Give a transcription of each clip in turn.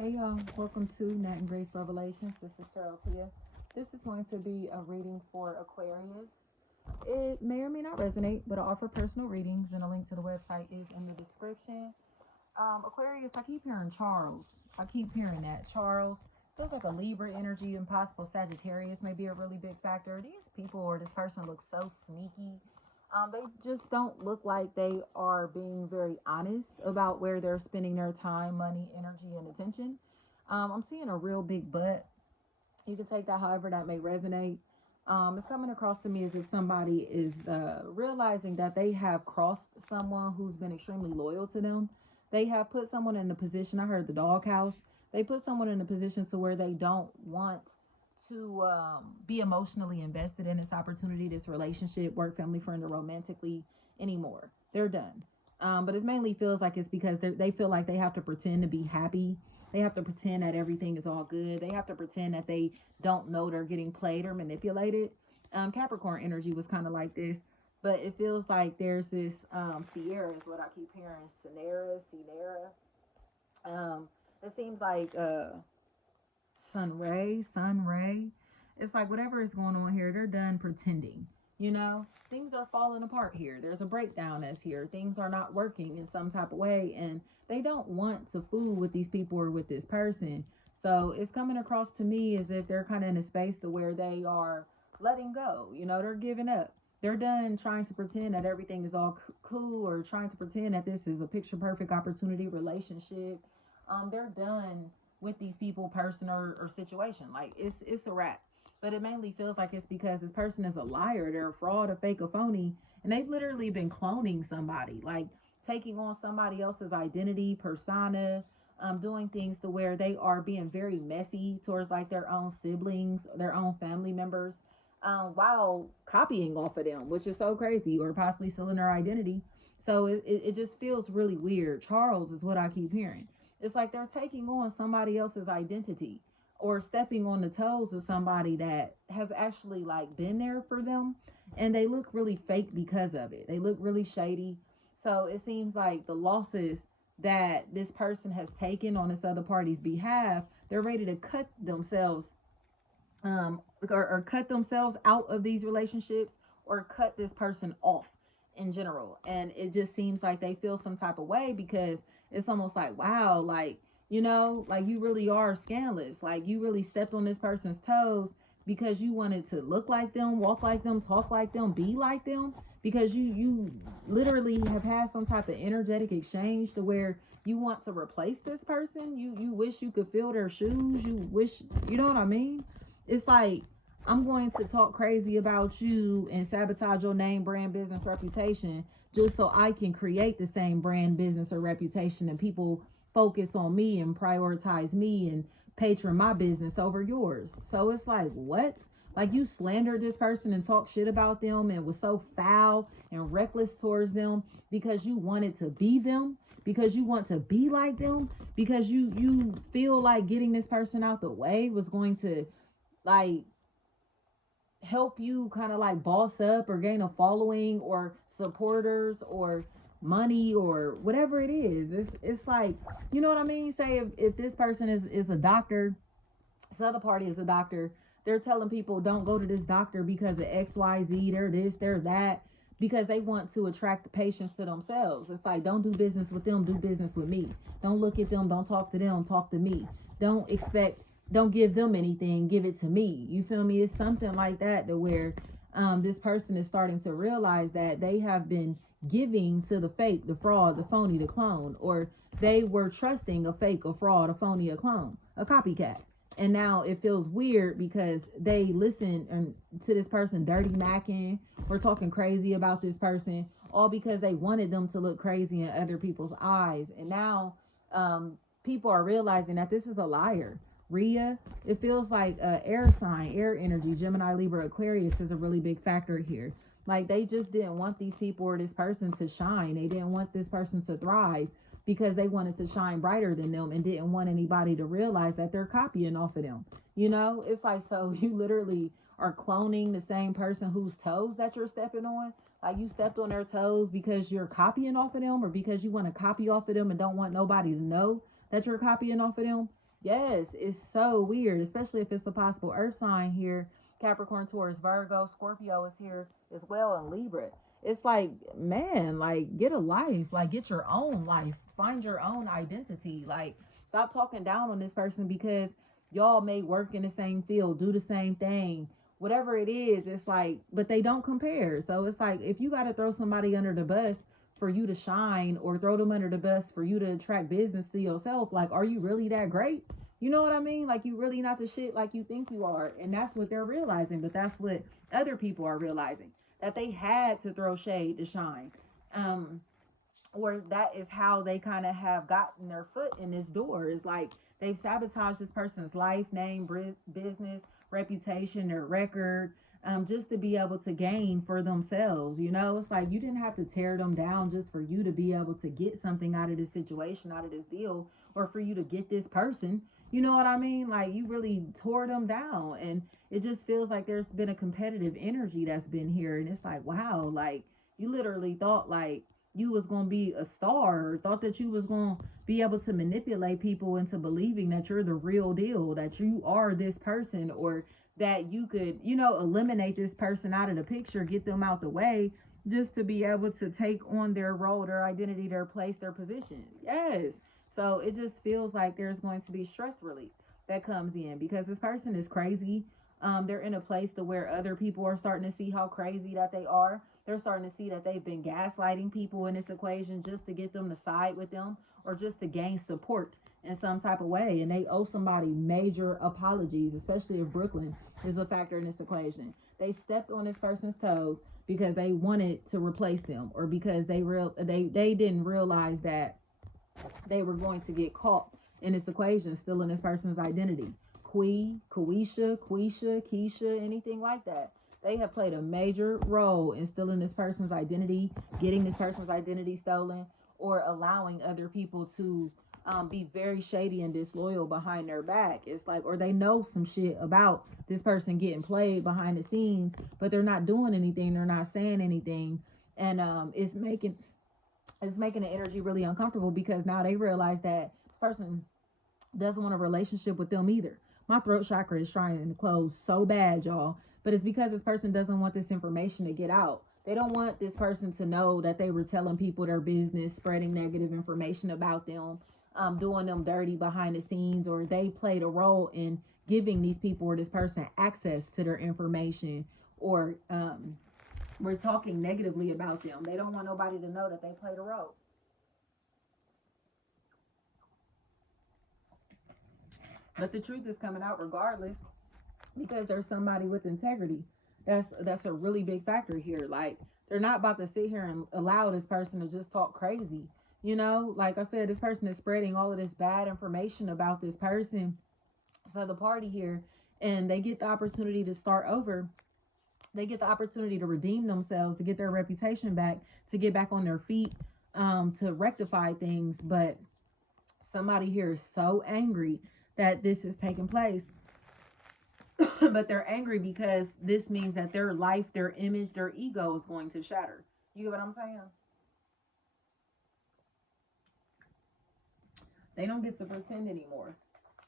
Hey y'all, welcome to Nat and Grace Revelations. This is Tia. This is going to be a reading for Aquarius. It may or may not resonate, but I offer personal readings, and a link to the website is in the description. Aquarius, I keep hearing Charles. I keep hearing that. Charles feels like a Libra energy, and possible Sagittarius may be a really big factor. These people or this person looks so sneaky. They just don't look like they are being very honest about where they're spending their time, money, energy, and attention. I'm seeing a real big butt. You can take that however that may resonate. It's coming across to me as if somebody is realizing that they have crossed someone who's been extremely loyal to them. They have put someone in a position. I heard the doghouse. They put someone in a position to where they don't want to be emotionally invested in this opportunity, this relationship, work, family, friend, or romantically anymore. They're done. But it mainly feels like it's because they feel like they have to pretend to be happy. They have to pretend that everything is all good. They have to pretend that they don't know they're getting played or manipulated. Capricorn energy was kind of like this, but it feels like there's this Sierra is what I keep hearing. Sierra. It seems like Sun Ray. It's like whatever is going on here, they're done pretending. Things are falling apart here. There's a breakdown that's here. Things are not working in some type of way, and they don't want to fool with these people or with this person. So it's coming across to me as if they're kind of in a space to where they are letting go. They're giving up. They're done trying to pretend that everything is all cool or trying to pretend that this is a picture perfect opportunity relationship. They're done with these people, person or situation. Like it's a wrap. But it mainly feels like it's because this person is a liar, they're a fraud, a fake, a phony, and they've literally been cloning somebody, like taking on somebody else's identity, persona, doing things to where they are being very messy towards like their own siblings, their own family members, while copying off of them, which is so crazy, or possibly stealing their identity. So it just feels really weird. Charles is what I keep hearing. It's like they're taking on somebody else's identity or stepping on the toes of somebody that has actually like been there for them, and they look really fake because of it. They look really shady. So it seems like the losses that this person has taken on this other party's behalf, they're ready to cut themselves or cut themselves out of these relationships, or cut this person off in general. And it just seems like they feel some type of way, because it's almost like, wow, like, like you really are scandalous. Like you really stepped on this person's toes because you wanted to look like them, walk like them, talk like them, be like them, because you literally have had some type of energetic exchange to where you want to replace this person. You wish you could fill their shoes. You wish, you know what I mean? It's like, I'm going to talk crazy about you and sabotage your name, brand, business, reputation, just so I can create the same brand, business, or reputation, and people focus on me and prioritize me and patron my business over yours. So it's like, what? Like you slandered this person and talked shit about them and was so foul and reckless towards them because you wanted to be them, because you want to be like them, because you feel like getting this person out the way was going to like help you kind of like boss up or gain a following or supporters or money or whatever it is. It's like, you know what I mean? Say if this person is a doctor, this other party is a doctor, they're telling people don't go to this doctor because of XYZ, they're this, they're that, because they want to attract the patients to themselves. It's like, don't do business with them, do business with me. Don't look at them, don't talk to them, talk to me. Don't give them anything, give it to me. You feel me? It's something like that, to where this person is starting to realize that they have been giving to the fake, the fraud, the phony, the clone, or they were trusting a fake, a fraud, a phony, a clone, a copycat. And now it feels weird because they listen to this person dirty macking or talking crazy about this person, all because they wanted them to look crazy in other people's eyes. And now people are realizing that this is a liar. Rhea, it feels like air sign, air energy, Gemini, Libra, Aquarius is a really big factor here. Like they just didn't want these people or this person to shine. They didn't want this person to thrive because they wanted to shine brighter than them and didn't want anybody to realize that they're copying off of them. It's like, so you literally are cloning the same person whose toes that you're stepping on. Like you stepped on their toes because you're copying off of them, or because you want to copy off of them and don't want nobody to know that you're copying off of them. Yes, it's so weird, especially if it's a possible earth sign here. Capricorn, Taurus, Virgo, Scorpio is here as well, and Libra. It's like, man, like, get a life, like, get your own life, find your own identity. Like, stop talking down on this person because y'all may work in the same field, do the same thing, whatever it is. It's like, but they don't compare. So it's like, if you got to throw somebody under the bus for you to shine, or throw them under the bus for you to attract business to yourself, like, are you really that great? You know what I mean? Like, you really not the shit like you think you are. And that's what they're realizing. But that's what other people are realizing, that they had to throw shade to shine. Um, or that is how they kind of have gotten their foot in this door. Is like, they've sabotaged this person's life, name, business, reputation, their record, just to be able to gain for themselves. You know, it's like, you didn't have to tear them down just for you to be able to get something out of this situation, out of this deal, or for you to get this person. You know what I mean? Like, you really tore them down. And it just feels like there's been a competitive energy that's been here. And it's like, wow, like, you literally thought like you was going to be a star, or thought that you was going to be able to manipulate people into believing that you're the real deal, that you are this person, or that you could, you know, eliminate this person out of the picture, get them out the way, just to be able to take on their role, their identity, their place, their position. Yes. So it just feels like there's going to be stress relief that comes in because this person is crazy. They're in a place to where other people are starting to see how crazy that they are. They're starting to see that they've been gaslighting people in this equation just to get them to side with them, or just to gain support in some type of way. And they owe somebody major apologies, especially if Brooklyn is a factor in this equation. They stepped on this person's toes because they wanted to replace them, or because they didn't realize that they were going to get caught in this equation, still in this person's identity. Quisha, Keisha, anything like that. They have played a major role in stealing this person's identity, getting this person's identity stolen, or allowing other people to be very shady and disloyal behind their back. It's like, or they know some shit about this person getting played behind the scenes, but they're not doing anything. They're not saying anything. And it's making the energy really uncomfortable because now they realize that this person doesn't want a relationship with them either. My throat chakra is trying to close so bad, y'all, but it's because this person doesn't want this information to get out. They don't want this person to know that they were telling people their business, spreading negative information about them, doing them dirty behind the scenes, or they played a role in giving these people or this person access to their information, or we're talking negatively about them. They don't want nobody to know that they played a role. But the truth is coming out regardless, because there's somebody with integrity. That's a really big factor here. Like, they're not about to sit here and allow this person to just talk crazy. You know, like I said, this person is spreading all of this bad information about this person. So the party here, and they get the opportunity to start over. They get the opportunity to redeem themselves, to get their reputation back, to get back on their feet, to rectify things. But somebody here is so angry that this is taking place. But they're angry because this means that their life, their image, their ego is going to shatter. You get what I'm saying? They don't get to pretend anymore.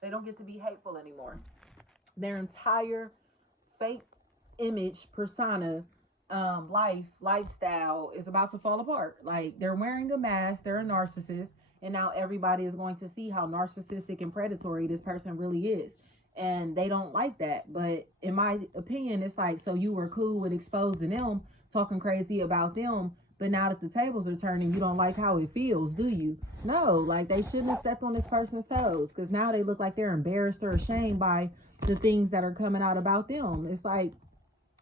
They don't get to be hateful anymore. Their entire fake image, persona, lifestyle is about to fall apart. Like, they're wearing a mask, they're a narcissist, and now everybody is going to see how narcissistic and predatory this person really is. And they don't like that. But in my opinion, it's like, so you were cool with exposing them, talking crazy about them, but now that the tables are turning, you don't like how it feels, do you? No, like, they shouldn't have stepped on this person's toes, because now they look like they're embarrassed or ashamed by the things that are coming out about them. It's like,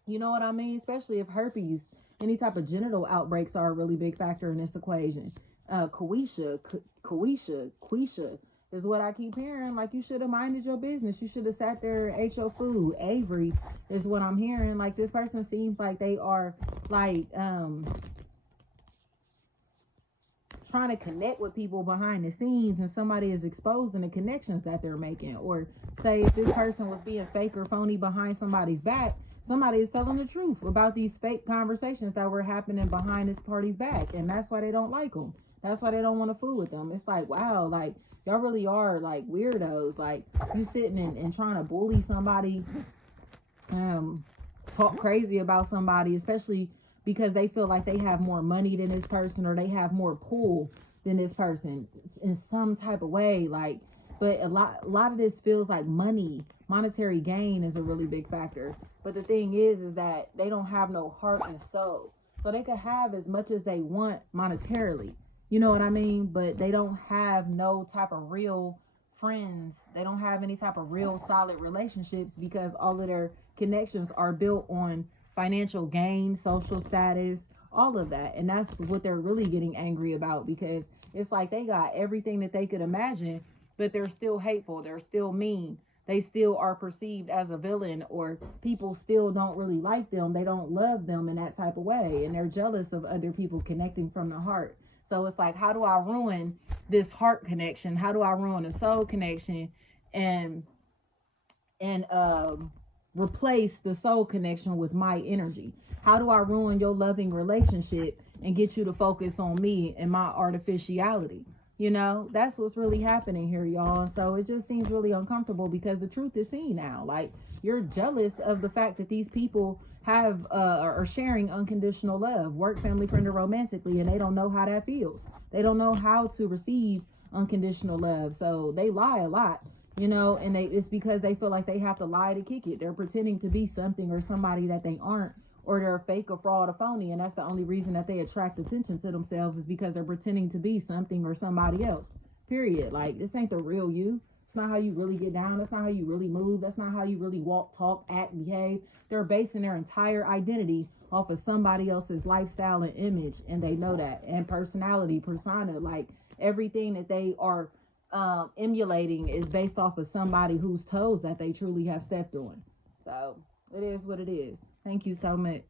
you know what I mean? Especially if herpes, any type of genital outbreaks are a really big factor in this equation. Quisha is what I keep hearing. Like, you should have minded your business. You should have sat there and ate your food. Avery is what I'm hearing. Like, this person seems like they are like trying to connect with people behind the scenes, and somebody is exposing the connections that they're making. Or say if this person was being fake or phony behind somebody's back, somebody is telling the truth about these fake conversations that were happening behind this party's back, and that's why they don't like them. That's why they don't want to fool with them. It's like, wow, like, Y'all really are like weirdos. Like, you sitting and trying to bully somebody, talk crazy about somebody, especially because they feel like they have more money than this person, or they have more pull than this person in some type of way. Like, but a lot of this feels like monetary gain is a really big factor. But the thing is that they don't have no heart and soul. So they could have as much as they want monetarily. You know what I mean? But they don't have no type of real friends. They don't have any type of real solid relationships, because all of their connections are built on financial gain, social status, all of that. And that's what they're really getting angry about, because it's like they got everything that they could imagine, but they're still hateful. They're still mean. They still are perceived as a villain, or people still don't really like them. They don't love them in that type of way. And they're jealous of other people connecting from the heart. So it's like, how do I ruin this heart connection? How do I ruin a soul connection and replace the soul connection with my energy? How do I ruin your loving relationship and get you to focus on me and my artificiality? You know, that's what's really happening here, y'all. And so it just seems really uncomfortable, because the truth is seen now. Like, you're jealous of the fact that these people have are sharing unconditional love, work, family, friend, or romantically, and they don't know how that feels. They don't know how to receive unconditional love. So they lie a lot, you know, and it's because they feel like they have to lie to kick it. They're pretending to be something or somebody that they aren't, or they're fake or fraud or phony. And that's the only reason that they attract attention to themselves, is because they're pretending to be something or somebody else. Period. Like, this ain't the real you. It's not how you really get down. That's not how you really move. That's not how you really walk, talk, act, behave. They're basing their entire identity off of somebody else's lifestyle and image, and they know that. And personality, persona, like, everything that they are emulating is based off of somebody whose toes that they truly have stepped on. So it is what it is. Thank you so much.